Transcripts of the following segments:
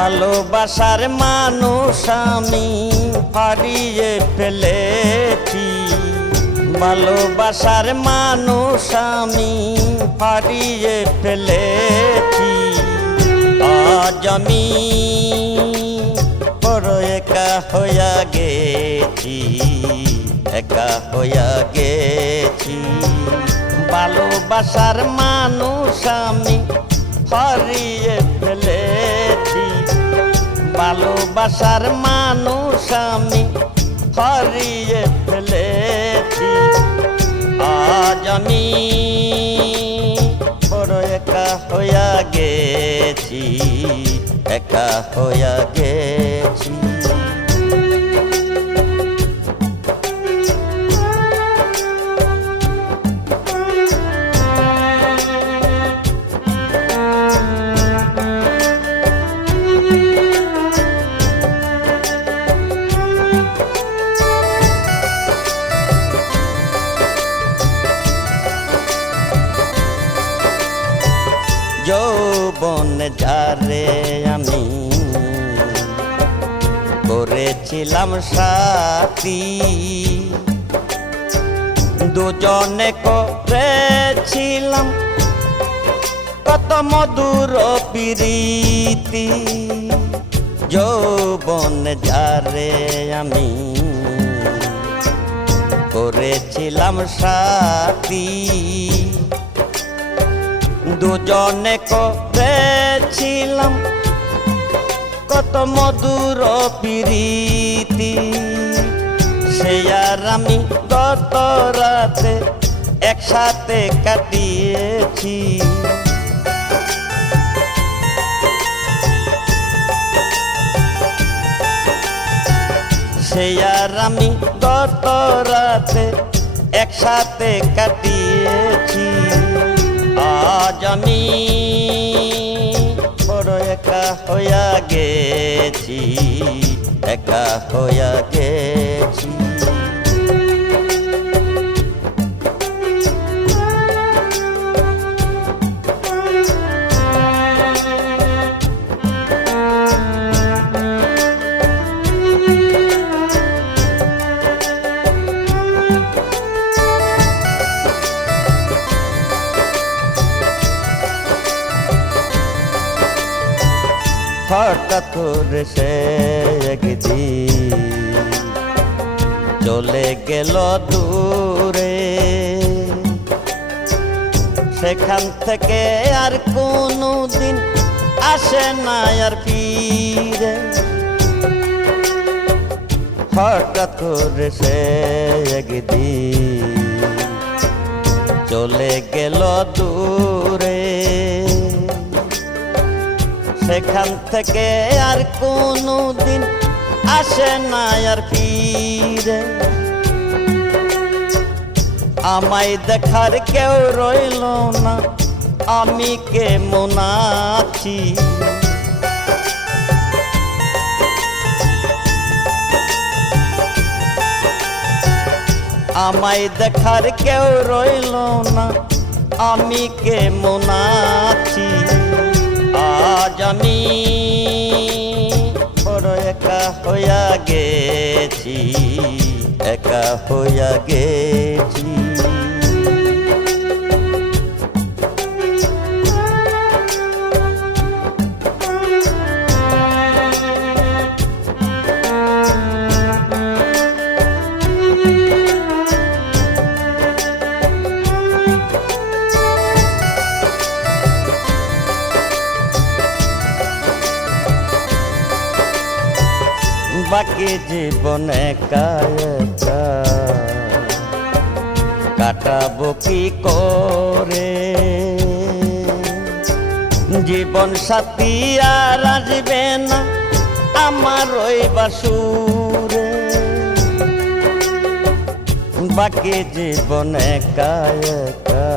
ভালোবাসার মানুষ আমি হারিয়ে ফেলেছি, ভালোবাসার মানুষ আমি হারিয়ে ফেলেছি। আজ আমি বড় একা হইয়া গেছি, একা হইয়া গেছি। ভালোবাসার মানুষ আমি হারিয়ে ফেলেছি, ভালোবাসার মানুষ আমি হারিয়ে ফেলেছি। আজ আমি বড় একা হইয়া গেছি, একা হইয়া গেছি। যৌবন যারে আমি করেছিলাম সাথী, দুজনে করেছিলাম কত মধুর প্রীতি। যৌবন যারে আমি করেছিলাম সাথী, দুজনে করেছিলাম কত মধুর প্রীতি। সে আর আমি গত রাতে একসাথে কাটিয়েছি, সে আর আমি গত রাতে একসাথে কাটিয়েছি। আজ আমি বড় একা হইয়া গেছি, একা হইয়া গেছি। হঠাৎ করে সে একদিন চলে গেল দূরে, সেখান থেকে আর কোনো দিন আসে না আর ফিরে। হঠাৎ করে সে একদিন চলে গেল দূরে, সেখান থেকে আর কোনো দিন আসে না আর ফিরে। আমায় দেখার কেউ রইল না, আমি কেমন আছি। আমায় দেখার কেউ রইল না, আমি কেমন আছি। আজ আমি বড় একা হইয়া গেছি, একা হইয়া গেছি। বাকি জীবন একা একা কাটাবো কি করে, জীবন সাথী আর আসবে না আমার ওই বাসুরে। বাকি জীবন একা একা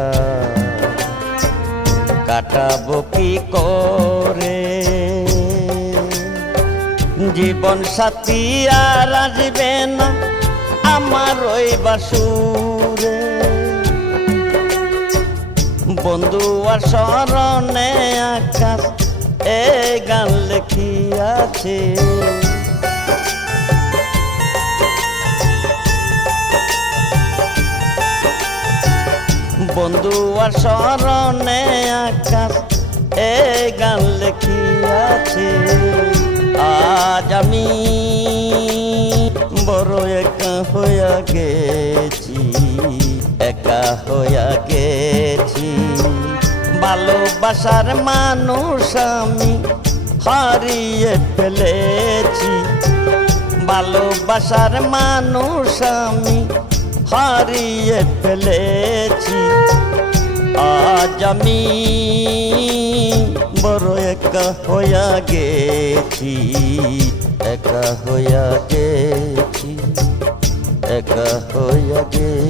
কাটাবো কি করে, জীবন সাথী আর আসবে না আমার ওই বাসুরে। বন্ধু আর স্মরণে আকাশ এই গান লেখিয়াছে। বন্ধু আর স্মরণে আকাশ এই গান লেখিয়াছে। আজ আমি বড় একা হইয়া গেছি, একা হইয়া গেছি। ভালোবাসার মানুষ আমি হারিয়ে ফেলেছি, ভালোবাসার মানুষ আমি হারিয়ে ফেলেছি। আজ আমি বড় একা হইয়া গেছি, একা হইয়া গেছি, একা হইয়া গেছি।